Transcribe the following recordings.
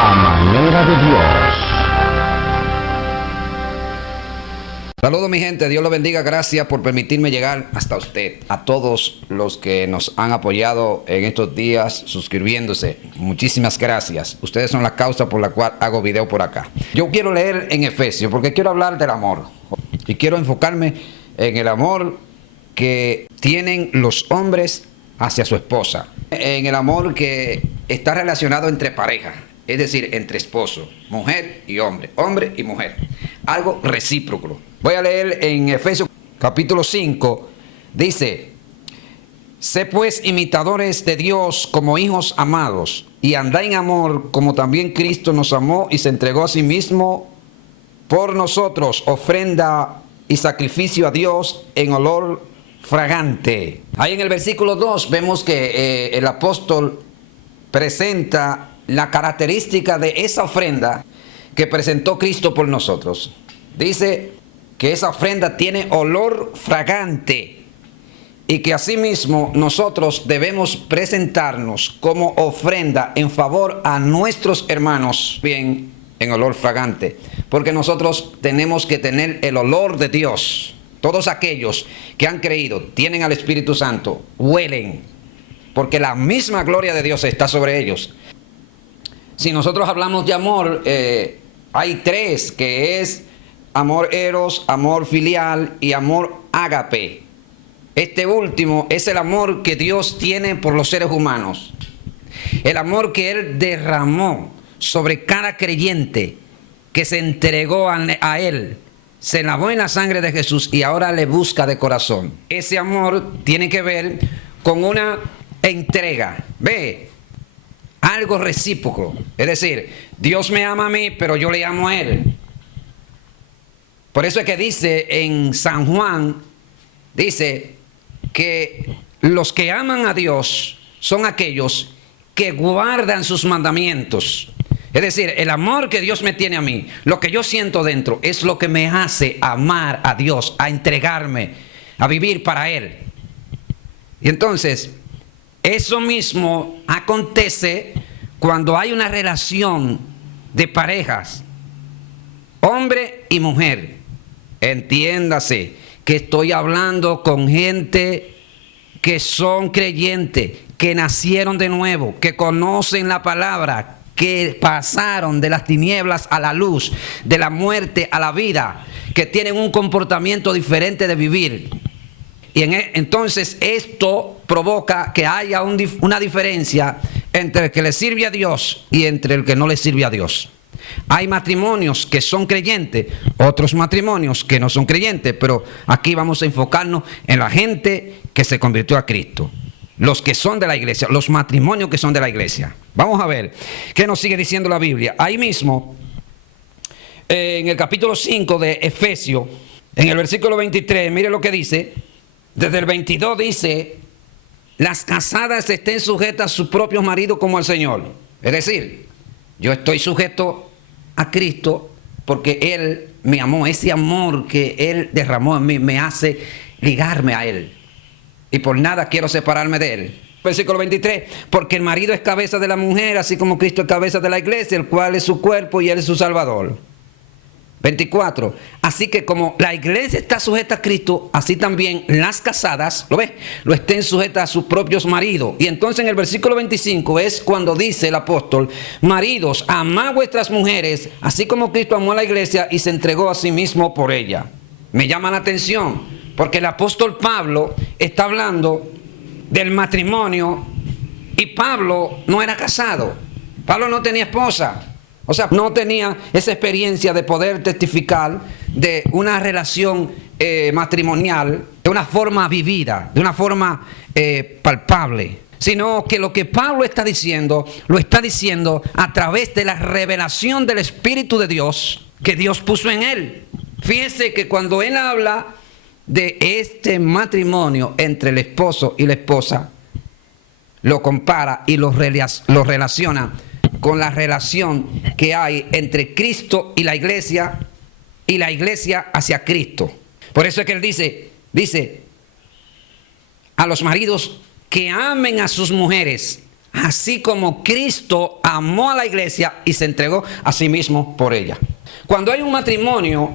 A manera de Dios. Saludos mi gente, Dios los bendiga, gracias por permitirme llegar hasta usted. A todos los que nos han apoyado en estos días suscribiéndose, muchísimas gracias. Ustedes son la causa por la cual hago video por acá. Yo quiero leer en Efesios porque quiero hablar del amor. Y quiero enfocarme en el amor que tienen los hombres hacia su esposa. En el amor que está relacionado entre pareja, es decir, entre esposo, mujer y hombre y mujer. Algo recíproco. Voy a leer en Efesios capítulo 5, dice: sé pues imitadores de Dios como hijos amados, y andad en amor como también Cristo nos amó y se entregó a sí mismo por nosotros, ofrenda y sacrificio a Dios en olor fragante. Ahí en el versículo 2 vemos que el apóstol presenta la característica de esa ofrenda que presentó Cristo por nosotros. Dice que esa ofrenda tiene olor fragante y que asimismo nosotros debemos presentarnos como ofrenda en favor a nuestros hermanos bien en olor fragante, porque nosotros tenemos que tener el olor de Dios. Todos aquellos que han creído, tienen al Espíritu Santo, huelen, porque la misma gloria de Dios está sobre ellos. Si nosotros hablamos de amor, hay tres, que es amor eros, amor filial y amor ágape. Este último es el amor que Dios tiene por los seres humanos. El amor que Él derramó sobre cada creyente que se entregó a Él. Se lavó en la sangre de Jesús y ahora le busca de corazón. Ese amor tiene que ver con una entrega. Ve, algo recíproco. Es decir, Dios me ama a mí, pero yo le amo a Él. Por eso es que dice en San Juan, dice que los que aman a Dios son aquellos que guardan sus mandamientos. Es decir, el amor que Dios me tiene a mí, lo que yo siento dentro, es lo que me hace amar a Dios, a entregarme, a vivir para Él. Y entonces, eso mismo acontece cuando hay una relación de parejas, hombre y mujer. Entiéndase que estoy hablando con gente que son creyentes, que nacieron de nuevo, que conocen la palabra, que pasaron de las tinieblas a la luz, de la muerte a la vida, que tienen un comportamiento diferente de vivir. Y entonces esto provoca que haya una diferencia entre el que le sirve a Dios y entre el que no le sirve a Dios. Hay matrimonios que son creyentes, otros matrimonios que no son creyentes, pero aquí vamos a enfocarnos en la gente que se convirtió a Cristo. Los que son de la iglesia, los matrimonios que son de la iglesia. Vamos a ver qué nos sigue diciendo la Biblia. Ahí mismo, en el capítulo 5 de Efesios, en el versículo 23, mire lo que dice. Desde el 22 dice: las casadas estén sujetas a sus propios maridos como al Señor. Es decir, yo estoy sujeto a Cristo porque Él me amó. Ese amor que Él derramó en mí me hace ligarme a Él. Y por nada quiero separarme de Él. Versículo 23. Porque el marido es cabeza de la mujer, así como Cristo es cabeza de la iglesia, el cual es su cuerpo y Él es su Salvador. 24. Así que como la iglesia está sujeta a Cristo, así también las casadas, ¿lo ves? Lo estén sujetas a sus propios maridos. Y entonces en el versículo 25 es cuando dice el apóstol: maridos, amad vuestras mujeres, así como Cristo amó a la iglesia y se entregó a sí mismo por ella. Me llama la atención, porque el apóstol Pablo está hablando del matrimonio y Pablo no era casado. Pablo no tenía esposa. O sea, no tenía esa experiencia de poder testificar de una relación matrimonial de una forma vivida, de una forma palpable. Sino que lo que Pablo está diciendo, lo está diciendo a través de la revelación del Espíritu de Dios que Dios puso en él. Fíjese que cuando él habla de este matrimonio entre el esposo y la esposa, lo compara y lo relaciona con la relación que hay entre Cristo y la iglesia hacia Cristo. Por eso es que él dice a los maridos que amen a sus mujeres, así como Cristo amó a la iglesia y se entregó a sí mismo por ella. Cuando hay un matrimonio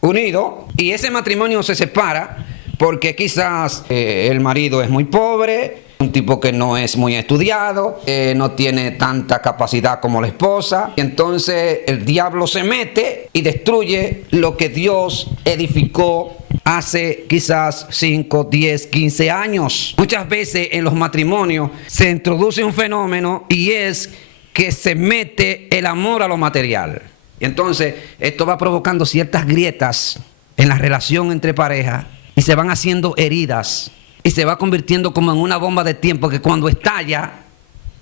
unido y ese matrimonio se separa porque quizás el marido es muy pobre, un tipo que no es muy estudiado, no tiene tanta capacidad como la esposa, y entonces el diablo se mete y destruye lo que Dios edificó hace quizás 5, 10, 15 años. Muchas veces en los matrimonios se introduce un fenómeno y es que se mete el amor a lo material. Y entonces esto va provocando ciertas grietas en la relación entre parejas y se van haciendo heridas y se va convirtiendo como en una bomba de tiempo que cuando estalla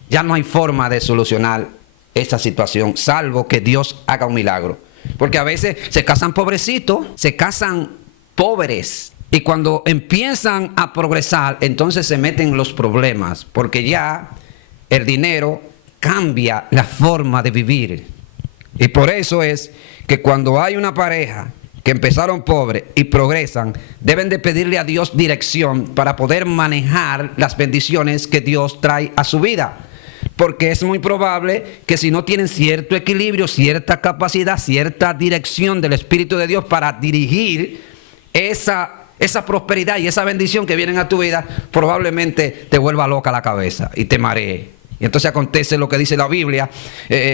ya no hay forma de solucionar esa situación, salvo que Dios haga un milagro. Porque a veces se casan pobrecitos, se casan pobres, y cuando empiezan a progresar, entonces se meten los problemas, porque ya el dinero cambia la forma de vivir. Y por eso es que cuando hay una pareja que empezaron pobres y progresan, deben de pedirle a Dios dirección para poder manejar las bendiciones que Dios trae a su vida. Porque es muy probable que si no tienen cierto equilibrio, cierta capacidad, cierta dirección del Espíritu de Dios para dirigir esa prosperidad y esa bendición que vienen a tu vida, probablemente te vuelva loca la cabeza y te maree. Y entonces acontece lo que dice la Biblia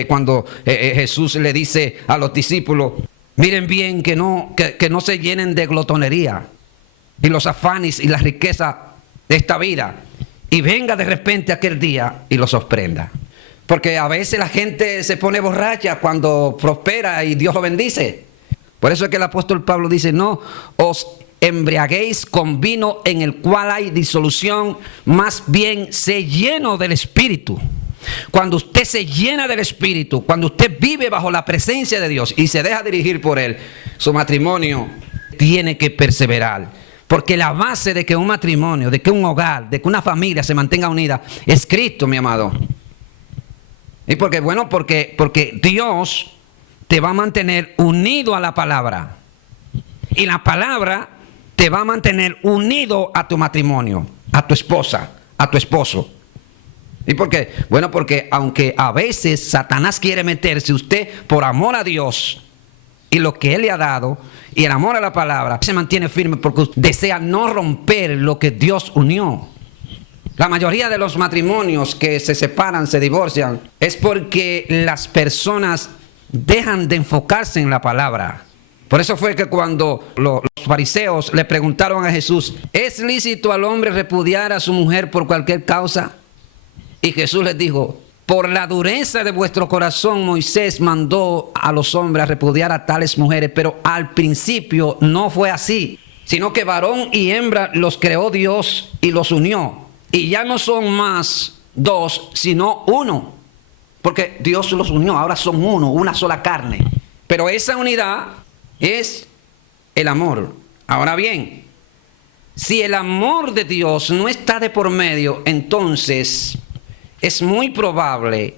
cuando Jesús le dice a los discípulos: miren bien que no se llenen de glotonería y los afanes y la riqueza de esta vida, y venga de repente aquel día y los sorprenda. Porque a veces la gente se pone borracha cuando prospera y Dios lo bendice. Por eso es que el apóstol Pablo dice: no os embriaguéis con vino en el cual hay disolución, más bien sé lleno del Espíritu. Cuando usted se llena del Espíritu, cuando usted vive bajo la presencia de Dios y se deja dirigir por Él, su matrimonio tiene que perseverar. Porque la base de que un matrimonio, de que un hogar, de que una familia se mantenga unida es Cristo, mi amado. Y porque Dios te va a mantener unido a la palabra. Y la palabra te va a mantener unido a tu matrimonio, a tu esposa, a tu esposo. ¿Y por qué? Bueno, porque aunque a veces Satanás quiere meterse, usted por amor a Dios y lo que Él le ha dado y el amor a la palabra, se mantiene firme porque desea no romper lo que Dios unió. La mayoría de los matrimonios que se separan, se divorcian, es porque las personas dejan de enfocarse en la palabra. Por eso fue que cuando los fariseos le preguntaron a Jesús: ¿es lícito al hombre repudiar a su mujer por cualquier causa? Y Jesús les dijo: por la dureza de vuestro corazón Moisés mandó a los hombres a repudiar a tales mujeres, pero al principio no fue así, sino que varón y hembra los creó Dios y los unió. Y ya no son más dos, sino uno, porque Dios los unió, ahora son uno, una sola carne. Pero esa unidad es el amor. Ahora bien, si el amor de Dios no está de por medio, entonces es muy probable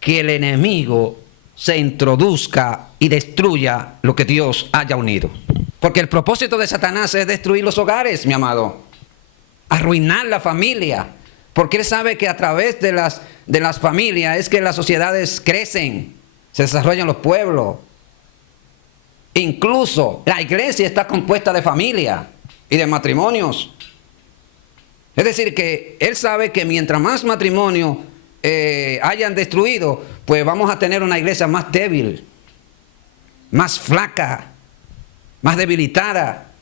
que el enemigo se introduzca y destruya lo que Dios haya unido. Porque el propósito de Satanás es destruir los hogares, mi amado, arruinar la familia, porque él sabe que a través de las familias es que las sociedades crecen, se desarrollan los pueblos. Incluso la iglesia está compuesta de familia y de matrimonios. Es decir, que él sabe que mientras más matrimonios hayan destruido, pues vamos a tener una iglesia más débil, más flaca, más debilitada,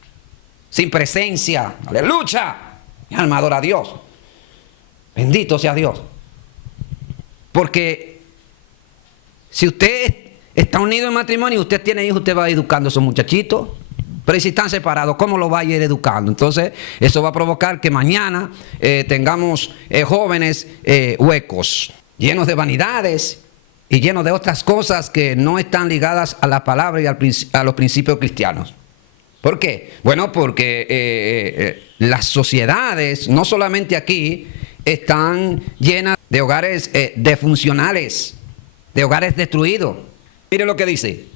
sin presencia. ¡Aleluya! Mi alma adora a Dios. Bendito sea Dios. Porque si usted está unido en matrimonio y usted tiene hijos, usted va educando a esos muchachitos. Pero si están separados, ¿cómo lo va a ir educando? Entonces, eso va a provocar que mañana tengamos jóvenes huecos, llenos de vanidades y llenos de otras cosas que no están ligadas a la palabra y a los principios cristianos. ¿Por qué? Bueno, porque las sociedades, no solamente aquí, están llenas de hogares disfuncionales, de hogares destruidos. Mire lo que dice: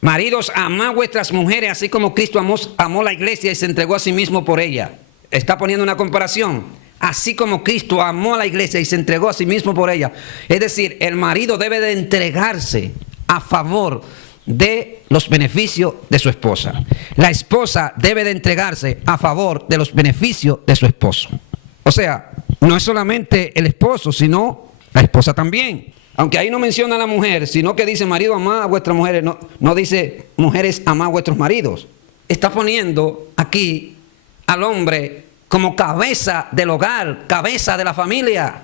maridos, amad vuestras mujeres, así como Cristo amó la iglesia y se entregó a sí mismo por ella. Está poniendo una comparación. así como Cristo amó a la iglesia y se entregó a sí mismo por ella. Es decir, el marido debe de entregarse a favor de los beneficios de su esposa. La esposa debe de entregarse a favor de los beneficios de su esposo. O sea, no es solamente el esposo, sino la esposa también. Aunque ahí no menciona a la mujer, sino que dice marido amad a vuestras mujeres, no dice mujeres amad a vuestros maridos. Está poniendo aquí al hombre como cabeza del hogar, cabeza de la familia.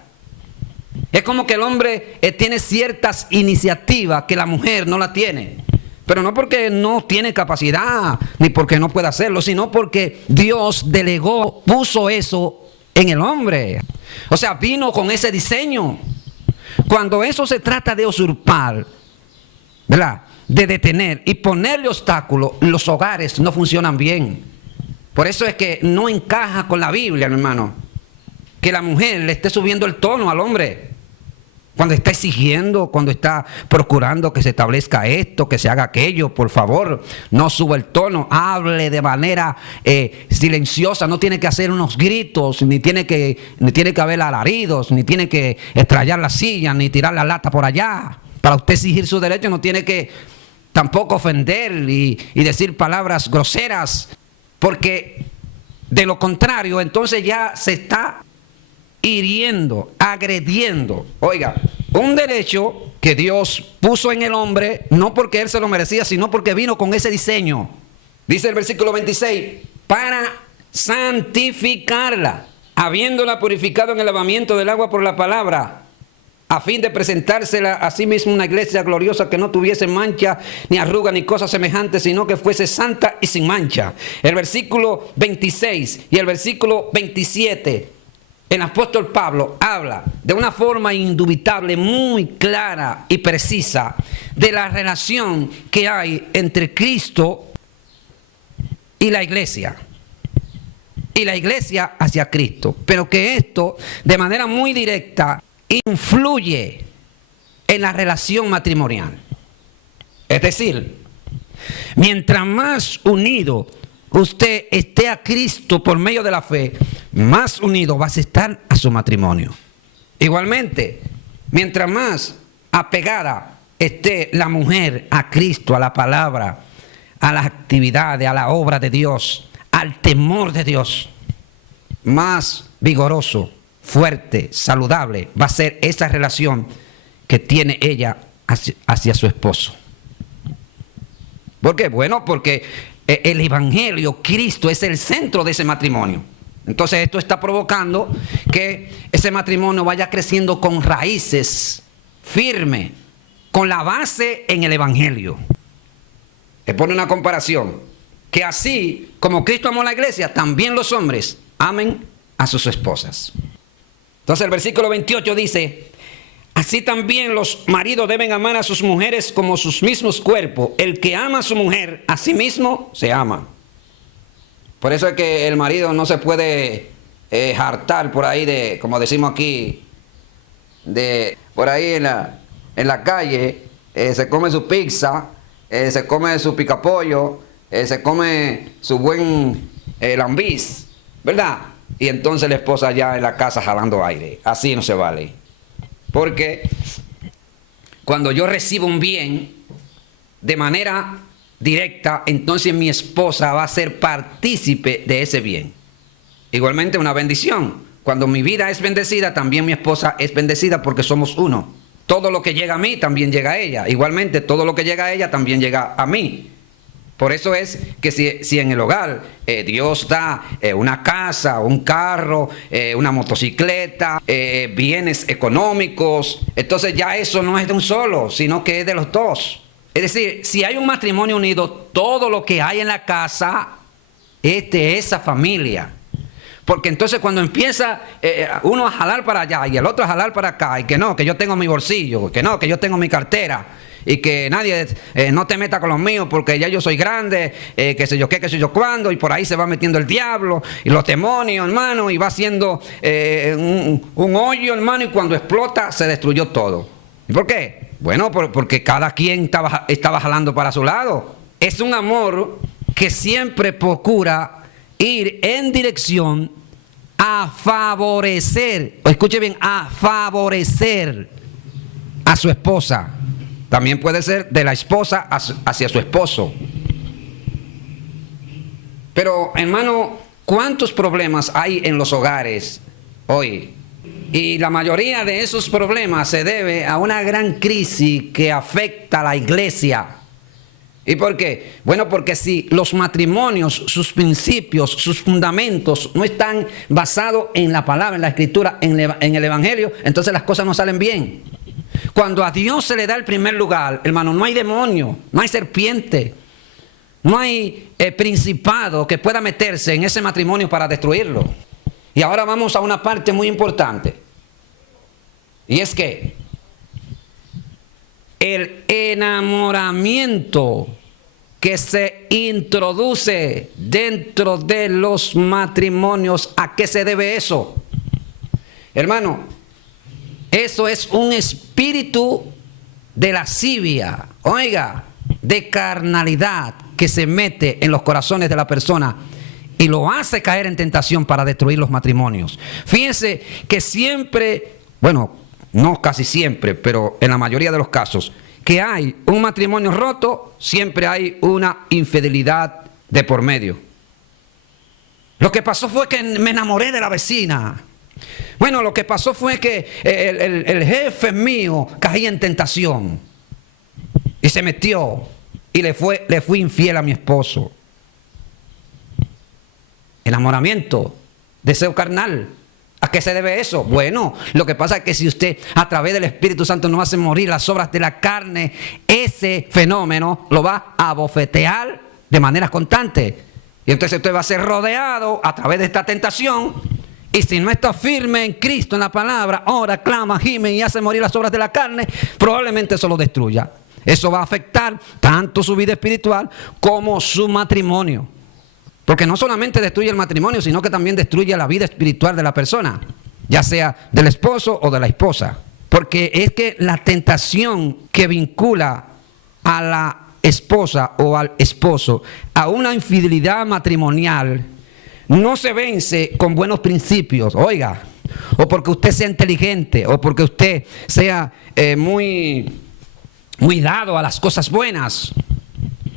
Es como que el hombre tiene ciertas iniciativas que la mujer no la tiene. Pero no porque no tiene capacidad, ni porque no puede hacerlo, sino porque Dios delegó, puso eso en el hombre. O sea, vino con ese diseño. Cuando eso se trata de usurpar, ¿verdad?, de detener y ponerle obstáculos, los hogares no funcionan bien. Por eso es que no encaja con la Biblia, mi hermano, que la mujer le esté subiendo el tono al hombre. Cuando está exigiendo, cuando está procurando que se establezca esto, que se haga aquello, por favor, no suba el tono, hable de manera silenciosa, no tiene que hacer unos gritos, ni tiene que haber alaridos, ni tiene que estrellar la silla, ni tirar la lata por allá. Para usted exigir su derecho no tiene que tampoco ofender y decir palabras groseras, porque de lo contrario, entonces ya se está hiriendo, agrediendo. Oiga, un derecho que Dios puso en el hombre, no porque él se lo merecía, sino porque vino con ese diseño. Dice el versículo 26, para santificarla, habiéndola purificado en el lavamiento del agua por la palabra, a fin de presentársela a sí misma una iglesia gloriosa que no tuviese mancha, ni arruga, ni cosa semejante, sino que fuese santa y sin mancha. El versículo 26 y el versículo 27, el apóstol Pablo habla de una forma indubitable, muy clara y precisa, de la relación que hay entre Cristo y la iglesia. Y la iglesia hacia Cristo. Pero que esto, de manera muy directa, influye en la relación matrimonial. Es decir, mientras más unido usted esté a Cristo por medio de la fe, más unido vas a estar a su matrimonio. Igualmente, mientras más apegada esté la mujer a Cristo, a la palabra, a las actividades, a la obra de Dios, al temor de Dios, más vigoroso, fuerte, saludable va a ser esa relación que tiene ella hacia su esposo. ¿Por qué? Bueno, porque el Evangelio, Cristo es el centro de ese matrimonio. Entonces esto está provocando que ese matrimonio vaya creciendo con raíces firmes, con la base en el Evangelio. Le pone una comparación, que así como Cristo amó a la iglesia, también los hombres amen a sus esposas. Entonces el versículo 28 dice, así también los maridos deben amar a sus mujeres como sus mismos cuerpos. El que ama a su mujer, a sí mismo se ama. Por eso es que el marido no se puede hartar por ahí de, como decimos aquí, de por ahí en la calle, se come su pizza, se come su picapollo, se come su buen lambiz, ¿verdad? Y entonces la esposa ya en la casa jalando aire. Así no se vale. Porque cuando yo recibo un bien de manera directa, entonces mi esposa va a ser partícipe de ese bien. Igualmente una bendición. Cuando mi vida es bendecida, también mi esposa es bendecida porque somos uno. Todo lo que llega a mí también llega a ella. Igualmente todo lo que llega a ella también llega a mí. Por eso es que si en el hogar Dios da una casa, un carro, una motocicleta, bienes económicos, entonces ya eso no es de un solo, sino que es de los dos. Es decir, si hay un matrimonio unido, todo lo que hay en la casa es de esa familia. Porque entonces cuando empieza uno a jalar para allá y el otro a jalar para acá, y que no, que yo tengo mi bolsillo, que no, que yo tengo mi cartera, y que nadie no te meta con los míos porque ya yo soy grande, que sé yo qué, que sé yo cuándo, y por ahí se va metiendo el diablo y los demonios, hermano, y va haciendo un hoyo, hermano, y cuando explota se destruyó todo. ¿Y por qué? Bueno, porque cada quien estaba jalando para su lado. Es un amor que siempre procura ir en dirección a favorecer, escuche bien, a favorecer a su esposa. También puede ser de la esposa hacia su esposo. Pero, hermano, ¿cuántos problemas hay en los hogares hoy? Y la mayoría de esos problemas se debe a una gran crisis que afecta a la iglesia. ¿Y por qué? Bueno, porque si los matrimonios, sus principios, sus fundamentos no están basados en la palabra, en la escritura, en el evangelio, entonces las cosas no salen bien. Cuando a Dios se le da el primer lugar, hermano, no hay demonio, no hay serpiente, no hay principado que pueda meterse en ese matrimonio para destruirlo. Y ahora vamos a una parte muy importante. Y es que el enamoramiento que se introduce dentro de los matrimonios, ¿a qué se debe eso? Hermano, eso es un espíritu de lascivia, oiga, de carnalidad que se mete en los corazones de la persona y lo hace caer en tentación para destruir los matrimonios. Fíjense que siempre, bueno, no casi siempre, pero en la mayoría de los casos, que hay un matrimonio roto, siempre hay una infidelidad de por medio. Lo que pasó fue que me enamoré de la vecina. Bueno, lo que pasó fue que el jefe mío caía en tentación y se metió y le fui infiel a mi esposo. Enamoramiento, deseo carnal. ¿A qué se debe eso? Bueno, lo que pasa es que si usted a través del Espíritu Santo no hace morir las obras de la carne, ese fenómeno lo va a bofetear de manera constante. Y entonces usted va a ser rodeado a través de esta tentación. Y si no está firme en Cristo, en la palabra, ora, clama, gime y hace morir las obras de la carne, probablemente eso lo destruya. Eso va a afectar tanto su vida espiritual como su matrimonio. Porque no solamente destruye el matrimonio, sino que también destruye la vida espiritual de la persona, ya sea del esposo o de la esposa. Porque es que la tentación que vincula a la esposa o al esposo a una infidelidad matrimonial no se vence con buenos principios, oiga, o porque usted sea inteligente, o porque usted sea muy dado a las cosas buenas.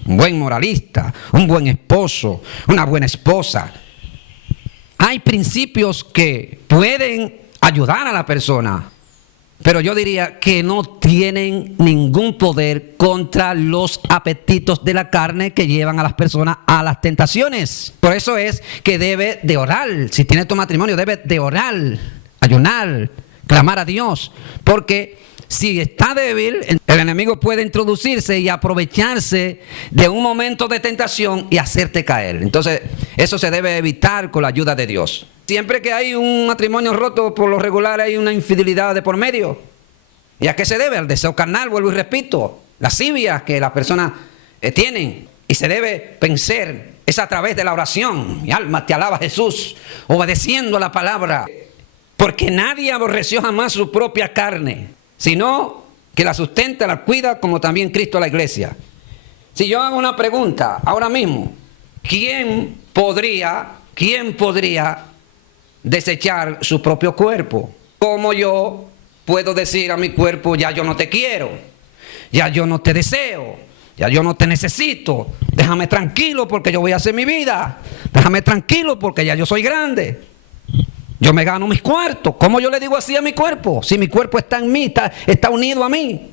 Un buen moralista, un buen esposo, una buena esposa. Hay principios que pueden ayudar a la persona, pero yo diría que no tienen ningún poder contra los apetitos de la carne que llevan a las personas a las tentaciones. Por eso es que debe de orar. Si tiene tu matrimonio, debe de orar, ayunar, clamar a Dios, porque si está débil, el enemigo puede introducirse y aprovecharse de un momento de tentación y hacerte caer. Entonces, eso se debe evitar con la ayuda de Dios. Siempre que hay un matrimonio roto, por lo regular hay una infidelidad de por medio. ¿Y a qué se debe? Al deseo carnal, vuelvo y repito. Lascivia que las personas tienen. Y se debe vencer. Es a través de la oración. Mi alma te alaba, Jesús, obedeciendo a la palabra. Porque nadie aborreció jamás su propia carne, sino que la sustenta, la cuida, como también Cristo a la iglesia. Si yo hago una pregunta ahora mismo, ¿quién podría desechar su propio cuerpo? ¿Cómo yo puedo decir a mi cuerpo, ya yo no te quiero, ya yo no te deseo, ya yo no te necesito, déjame tranquilo porque yo voy a hacer mi vida, déjame tranquilo porque ya yo soy grande, yo me gano mis cuartos? ¿Cómo yo le digo así a mi cuerpo? Si mi cuerpo está en mí, está unido a mí.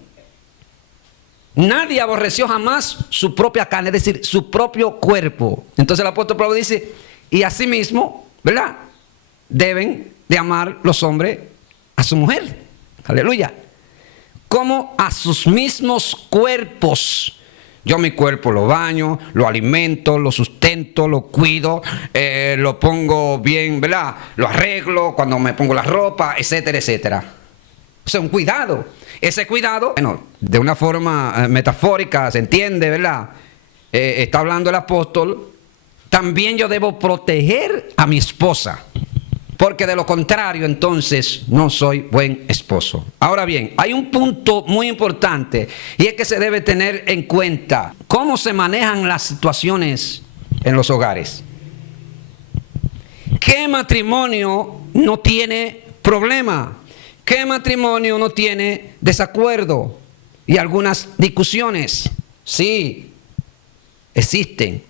Nadie aborreció jamás su propia carne, es decir, su propio cuerpo. Entonces el apóstol Pablo dice, y asimismo, ¿verdad?, deben de amar los hombres a su mujer. Aleluya. Como a sus mismos cuerpos. Yo mi cuerpo lo baño, lo alimento, lo sustento, lo cuido, lo pongo bien, ¿verdad? Lo arreglo cuando me pongo la ropa, etcétera, etcétera. O sea, un cuidado. Ese cuidado, bueno, de una forma metafórica, se entiende, ¿verdad? Está hablando el apóstol. También yo debo proteger a mi esposa, porque de lo contrario, entonces, no soy buen esposo. Ahora bien, hay un punto muy importante, y es que se debe tener en cuenta cómo se manejan las situaciones en los hogares. ¿Qué matrimonio no tiene problema? ¿Qué matrimonio no tiene desacuerdo y algunas discusiones? Sí, existen,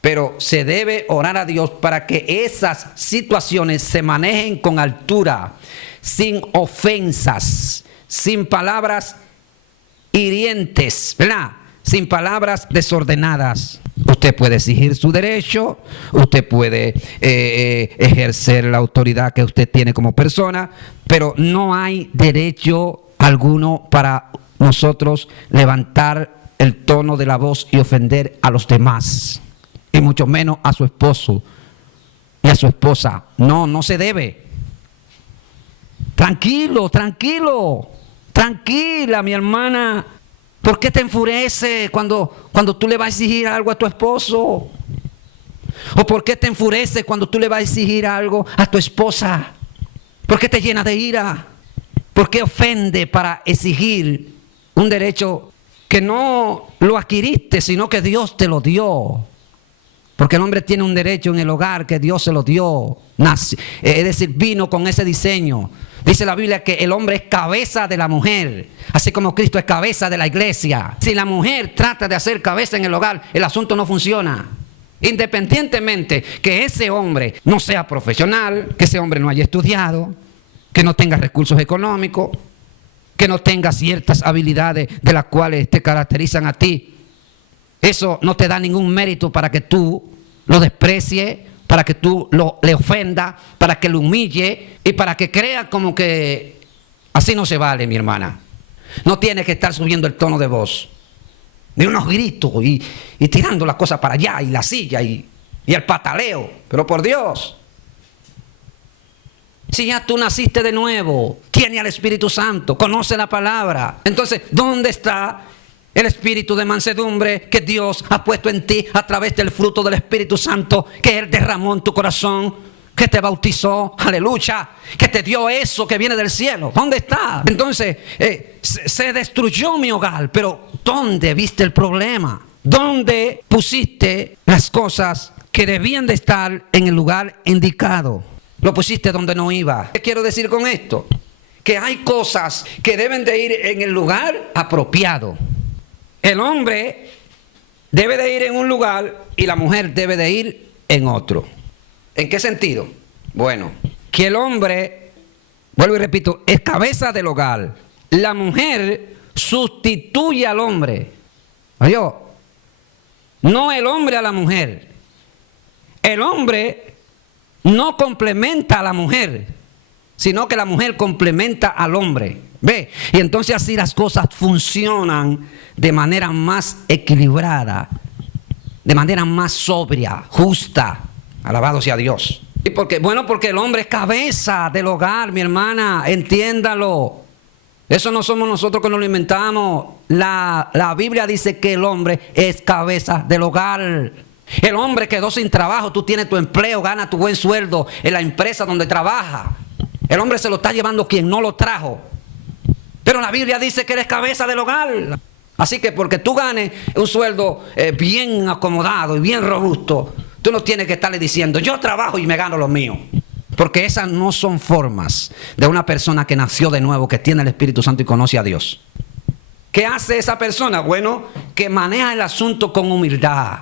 pero se debe orar a Dios para que esas situaciones se manejen con altura, sin ofensas, sin palabras hirientes, ¿verdad? Sin palabras desordenadas. Usted puede exigir su derecho, usted puede ejercer la autoridad que usted tiene como persona, pero no hay derecho alguno para nosotros levantar el tono de la voz y ofender a los demás, y mucho menos a su esposo y a su esposa. No, no se debe. Tranquilo, tranquilo, tranquila, mi hermana. ¿Por qué te enfurece cuando tú le vas a exigir algo a tu esposo? ¿O por qué te enfurece cuando tú le vas a exigir algo a tu esposa? ¿Por qué te llena de ira? ¿Por qué ofende para exigir un derecho que no lo adquiriste, sino que Dios te lo dio? Porque el hombre tiene un derecho en el hogar que Dios se lo dio. Es decir, vino con ese diseño. Dice la Biblia que el hombre es cabeza de la mujer, así como Cristo es cabeza de la iglesia. Si la mujer trata de hacer cabeza en el hogar, el asunto no funciona. Independientemente que ese hombre no sea profesional, que ese hombre no haya estudiado, que no tenga recursos económicos, que no tenga ciertas habilidades de las cuales te caracterizan a ti, eso no te da ningún mérito para que tú lo desprecies, para que tú le ofendas, para que lo humille y para que crea como que así no se vale, mi hermana. No tienes que estar subiendo el tono de voz, de unos gritos y tirando las cosas para allá y la silla y el pataleo. Pero por Dios, si ya tú naciste de nuevo, tienes al Espíritu Santo, conoce la palabra, entonces, ¿dónde está el espíritu de mansedumbre que Dios ha puesto en ti a través del fruto del Espíritu Santo que Él derramó en tu corazón, que te bautizó, aleluya, que te dio eso que viene del cielo? ¿Dónde está? Entonces, se destruyó mi hogar, pero ¿dónde viste el problema? ¿Dónde pusiste las cosas que debían de estar en el lugar indicado? Lo pusiste donde no iba. ¿Qué quiero decir con esto? Que hay cosas que deben de ir en el lugar apropiado. El hombre debe de ir en un lugar y la mujer debe de ir en otro. ¿En qué sentido? Bueno, que el hombre, vuelvo y repito, es cabeza del hogar. La mujer sustituye al hombre. Oye, no el hombre a la mujer. El hombre no complementa a la mujer, sino que la mujer complementa al hombre. ¿Ve? Y entonces así las cosas funcionan de manera más equilibrada, de manera más sobria, justa. Alabado sea Dios. ¿Y por qué? Bueno, porque el hombre es cabeza del hogar, mi hermana, entiéndalo. Eso no somos nosotros que nos lo inventamos. La Biblia dice que el hombre es cabeza del hogar. El hombre quedó sin trabajo, tú tienes tu empleo, ganas tu buen sueldo en la empresa donde trabaja. El hombre se lo está llevando quien no lo trajo. Pero la Biblia dice que eres cabeza del hogar. Así que porque tú ganes un sueldo bien acomodado y bien robusto, tú no tienes que estarle diciendo, yo trabajo y me gano lo mío. Porque esas no son formas de una persona que nació de nuevo, que tiene el Espíritu Santo y conoce a Dios. ¿Qué hace esa persona? Bueno, que maneja el asunto con humildad.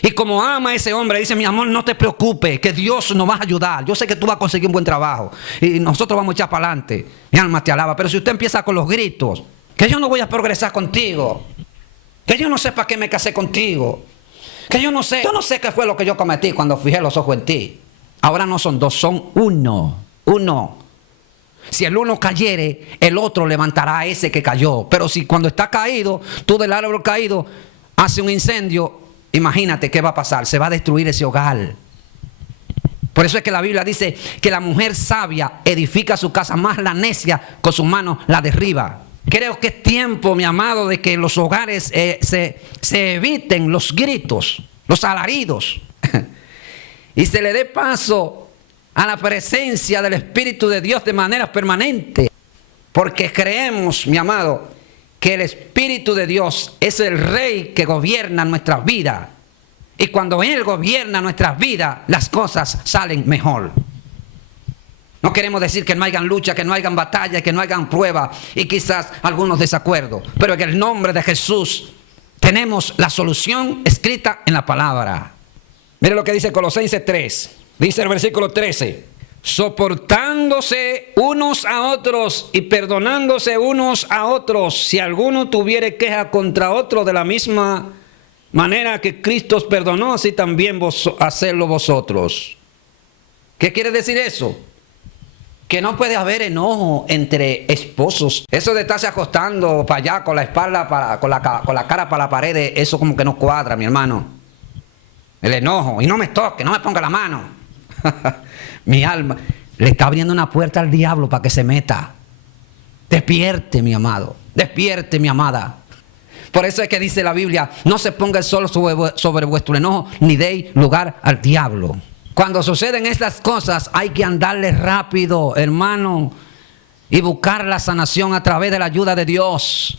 Y como ama a ese hombre, dice, mi amor, no te preocupes, que Dios nos va a ayudar. Yo sé que tú vas a conseguir un buen trabajo y nosotros vamos a echar para adelante. Mi alma te alaba. Pero si usted empieza con los gritos, que yo no voy a progresar contigo, que yo no sé para qué me casé contigo, que yo no sé qué fue lo que yo cometí cuando fijé los ojos en ti. Ahora no son dos, son uno. Si el uno cayere, el otro levantará a ese que cayó. Pero si cuando está caído, tú del árbol caído, hace un incendio, imagínate qué va a pasar, se va a destruir ese hogar. Por eso es que la Biblia dice que la mujer sabia edifica su casa, más la necia con sus manos la derriba. Creo que es tiempo, mi amado, de que en los hogares se eviten los gritos, los alaridos y se le dé paso a la presencia del Espíritu de Dios de manera permanente. Porque creemos, mi amado, que el Espíritu de Dios es el Rey que gobierna nuestras vidas. Y cuando Él gobierna nuestras vidas, las cosas salen mejor. No queremos decir que no hayan lucha, que no hayan batalla, que no hayan prueba y quizás algunos desacuerdos. Pero en el nombre de Jesús tenemos la solución escrita en la palabra. Mire lo que dice Colosenses 3. Dice el versículo 13. Soportándose unos a otros y perdonándose unos a otros, si alguno tuviere queja contra otro, de la misma manera que Cristo os perdonó, así también hacedlo vosotros. ¿Qué quiere decir eso? Que no puede haber enojo entre esposos. Eso de estarse acostando para allá con la espalda, con la cara para la pared, eso como que no cuadra, mi hermano. El enojo. Y no me toque, no me ponga la mano. Mi alma le está abriendo una puerta al diablo para que se meta. Despierte, mi amado. Despierte, mi amada. Por eso es que dice la Biblia, no se ponga el sol sobre vuestro enojo, ni deis lugar al diablo. Cuando suceden estas cosas hay que andarle rápido, hermano, y buscar la sanación a través de la ayuda de Dios.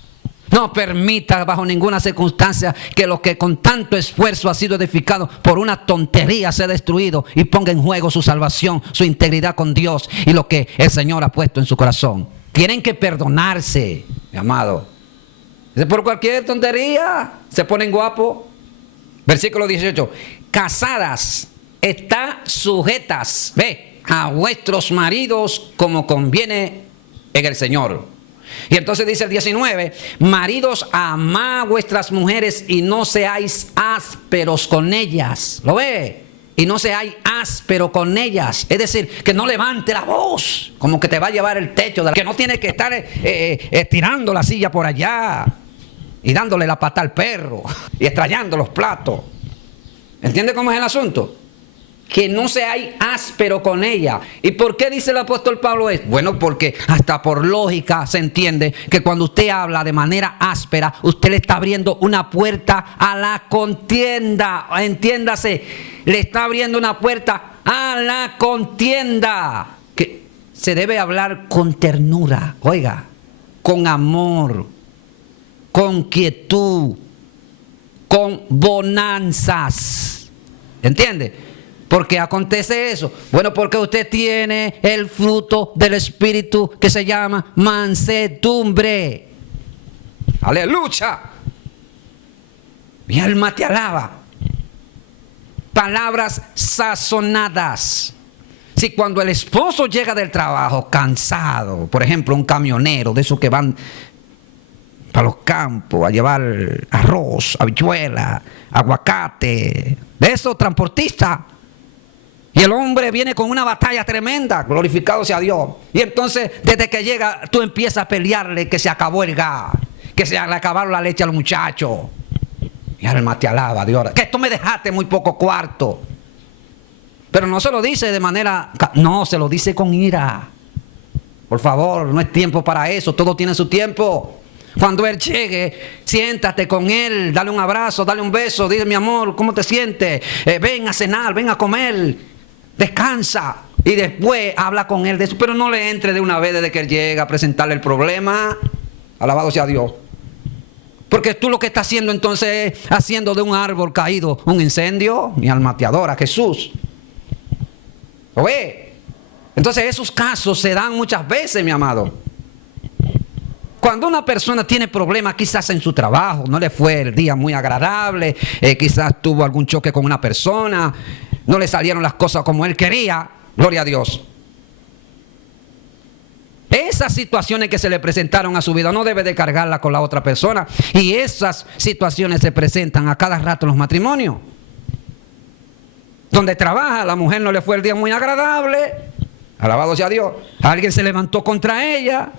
No permita bajo ninguna circunstancia que lo que con tanto esfuerzo ha sido edificado por una tontería sea destruido y ponga en juego su salvación, su integridad con Dios y lo que el Señor ha puesto en su corazón. Tienen que perdonarse, mi amado. Por cualquier tontería se ponen guapos. Versículo 18. Casadas, está sujetas, a vuestros maridos como conviene en el Señor. Y entonces dice el 19, maridos, amad vuestras mujeres y no seáis ásperos con ellas. ¿Lo ve? Y no seáis áspero con ellas. Es decir, que no levante la voz, como que te va a llevar el techo. Que no tiene que estar estirando la silla por allá y dándole la pata al perro y extrañando los platos. ¿Entiende cómo es el asunto? Que no seáis áspero con ella. ¿Y por qué dice el apóstol Pablo esto? Bueno, porque hasta por lógica se entiende que cuando usted habla de manera áspera, usted le está abriendo una puerta a la contienda. Entiéndase, le está abriendo una puerta a la contienda. Que se debe hablar con ternura, oiga, con amor, con quietud, con bonanzas. ¿Entiende? ¿Por qué acontece eso? Bueno, porque usted tiene el fruto del Espíritu que se llama mansedumbre. ¡Aleluya! Mi alma te alaba. Palabras sazonadas. Si cuando el esposo llega del trabajo cansado, por ejemplo, un camionero de esos que van para los campos a llevar arroz, habichuela, aguacate, de esos transportistas, y el hombre viene con una batalla tremenda, glorificado sea Dios. Y entonces, desde que llega, tú empiezas a pelearle que se acabó el gas, que se le acabaron la leche al muchacho. Mi alma te alaba, Dios. Que tú me dejaste muy poco cuarto. Pero no se lo dice de manera... No, se lo dice con ira. Por favor, no es tiempo para eso. Todo tiene su tiempo. Cuando él llegue, siéntate con él, dale un abrazo, dale un beso, dile, mi amor, ¿cómo te sientes? Ven a cenar, ven a comer. Descansa y después habla con él de eso, pero no le entre de una vez desde que él llega a presentarle el problema. Alabado sea Dios. Porque tú lo que estás haciendo entonces es haciendo de un árbol caído un incendio. Mi alma te adora, Jesús. ¿Lo ve? Entonces esos casos se dan muchas veces, mi amado. Cuando una persona tiene problemas quizás en su trabajo, no le fue el día muy agradable, quizás tuvo algún choque con una persona, no le salieron las cosas como él quería, gloria a Dios. Esas situaciones que se le presentaron a su vida no debe de cargarla con la otra persona. Y esas situaciones se presentan a cada rato en los matrimonios. Donde trabaja, la mujer no le fue el día muy agradable, alabado sea Dios. Alguien se levantó contra ella.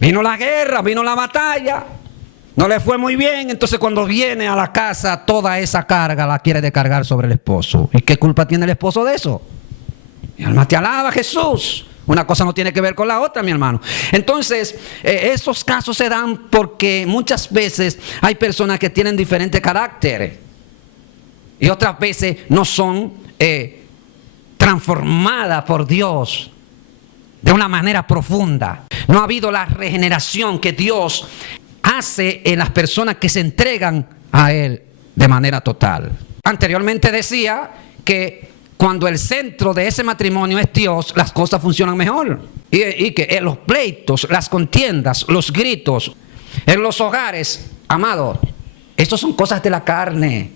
Vino la guerra, vino la batalla. No le fue muy bien, entonces cuando viene a la casa, toda esa carga la quiere descargar sobre el esposo. ¿Y qué culpa tiene el esposo de eso? Mi alma te alaba, Jesús. Una cosa no tiene que ver con la otra, mi hermano. Entonces, esos casos se dan porque muchas veces hay personas que tienen diferentes caracteres. Y otras veces no son transformadas por Dios de una manera profunda. No ha habido la regeneración que Dios hace en las personas que se entregan a Él de manera total. Anteriormente decía que cuando el centro de ese matrimonio es Dios, las cosas funcionan mejor. Y que los pleitos, las contiendas, los gritos en los hogares, amado, estos son cosas de la carne.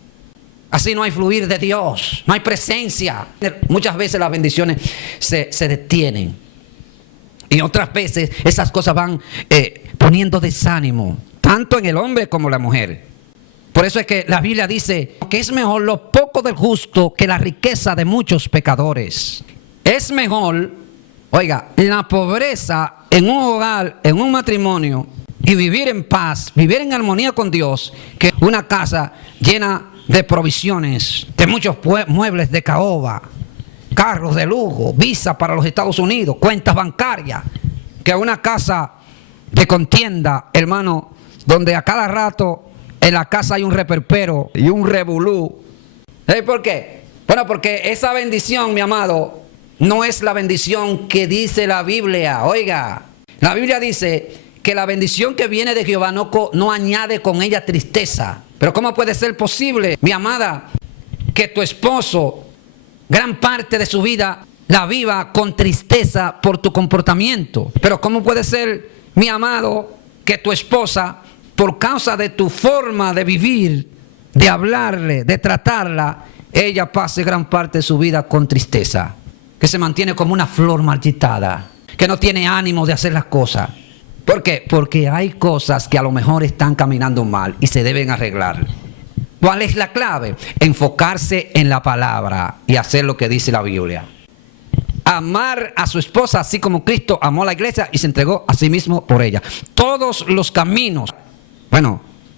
Así no hay fluir de Dios, no hay presencia. Muchas veces las bendiciones se detienen. Y otras veces esas cosas van poniendo desánimo, tanto en el hombre como en la mujer. Por eso es que la Biblia dice que es mejor lo poco del justo que la riqueza de muchos pecadores. Es mejor, oiga, la pobreza en un hogar, en un matrimonio, y vivir en paz, vivir en armonía con Dios, que una casa llena de provisiones, de muchos muebles de caoba, carros de lujo, visa para los Estados Unidos, cuentas bancarias, que una casa de contienda, hermano, donde a cada rato en la casa hay un reperpero y un revolú. ¿Sabes por qué? Bueno, porque esa bendición, mi amado, no es la bendición que dice la Biblia. Oiga, la Biblia dice que la bendición que viene de Jehová no añade con ella tristeza. Pero ¿cómo puede ser posible, mi amada, que tu esposo gran parte de su vida la viva con tristeza por tu comportamiento? Pero ¿cómo puede ser, mi amado, que tu esposa, por causa de tu forma de vivir, de hablarle, de tratarla, ella pase gran parte de su vida con tristeza? Que se mantiene como una flor marchitada, que no tiene ánimo de hacer las cosas. ¿Por qué? Porque hay cosas que a lo mejor están caminando mal y se deben arreglar. ¿Cuál es la clave? Enfocarse en la palabra y hacer lo que dice la Biblia. Amar a su esposa así como Cristo amó a la iglesia y se entregó a sí mismo por ella. Todos los caminos,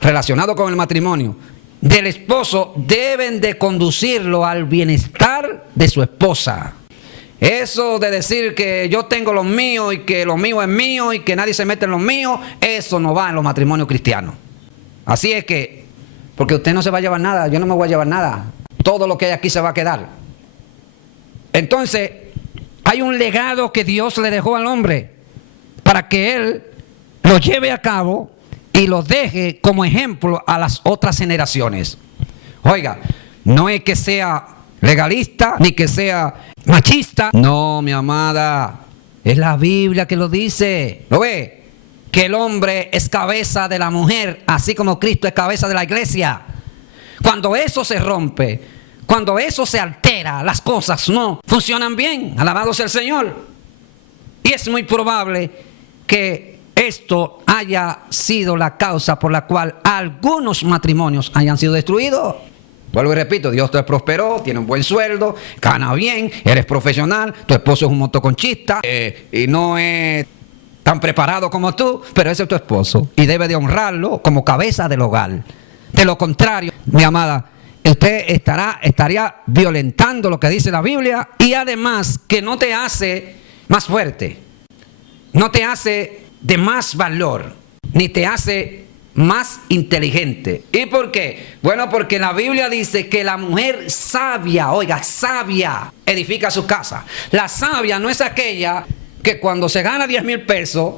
relacionados con el matrimonio, del esposo deben de conducirlo al bienestar de su esposa. Eso de decir que yo tengo lo mío y que lo mío es mío y que nadie se mete en lo mío, eso no va en los matrimonios cristianos. Así es que, porque usted no se va a llevar nada, yo no me voy a llevar nada. Todo lo que hay aquí se va a quedar. Entonces, hay un legado que Dios le dejó al hombre para que él lo lleve a cabo y lo deje como ejemplo a las otras generaciones. Oiga, no es que sea legalista ni que sea machista. No, mi amada, es la Biblia que lo dice. ¿Lo ve? Que el hombre es cabeza de la mujer, así como Cristo es cabeza de la iglesia. Cuando eso se rompe, cuando eso se altera, las cosas no funcionan bien. Alabado sea el Señor. Y es muy probable que esto haya sido la causa por la cual algunos matrimonios hayan sido destruidos. Vuelvo y repito, Dios te prosperó, tiene un buen sueldo, gana bien, eres profesional, tu esposo es un motoconchista y no es tan preparado como tú, pero ese es tu esposo y debe de honrarlo como cabeza del hogar. De lo contrario, mi amada, usted estaría violentando lo que dice la Biblia y además que no te hace más fuerte, no te hace de más valor, ni te hace más inteligente. ¿Y por qué? Bueno, porque la Biblia dice que la mujer sabia, oiga, sabia, edifica su casa. La sabia no es aquella que cuando se gana 10,000 pesos,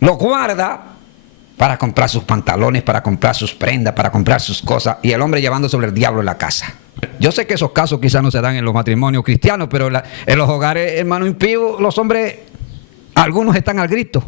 lo guarda para comprar sus pantalones, para comprar sus prendas, para comprar sus cosas, y el hombre llevando sobre el diablo en la casa. Yo sé que esos casos quizás no se dan en los matrimonios cristianos, pero en los hogares, hermano impío, los hombres, algunos están al grito.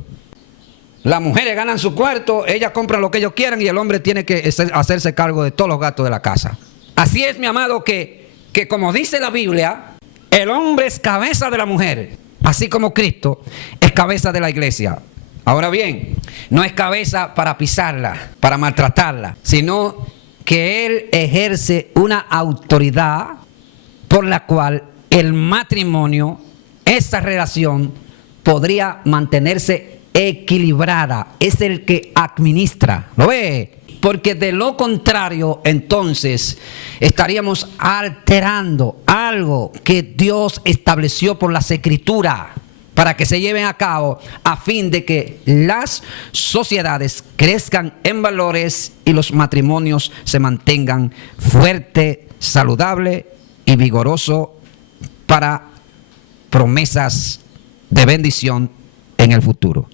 Las mujeres ganan su cuarto, ellas compran lo que ellos quieran y el hombre tiene que hacerse cargo de todos los gastos de la casa. Así es, mi amado, que como dice la Biblia, el hombre es cabeza de la mujer, así como Cristo es cabeza de la iglesia. Ahora bien, no es cabeza para pisarla, para maltratarla, sino que él ejerce una autoridad por la cual el matrimonio, esa relación, podría mantenerse equilibrada. Es el que administra. ¿Lo ve? Porque de lo contrario, entonces estaríamos alterando algo que Dios estableció por las Escrituras para que se lleven a cabo a fin de que las sociedades crezcan en valores y los matrimonios se mantengan fuertes, saludables y vigorosos para promesas de bendición en el futuro.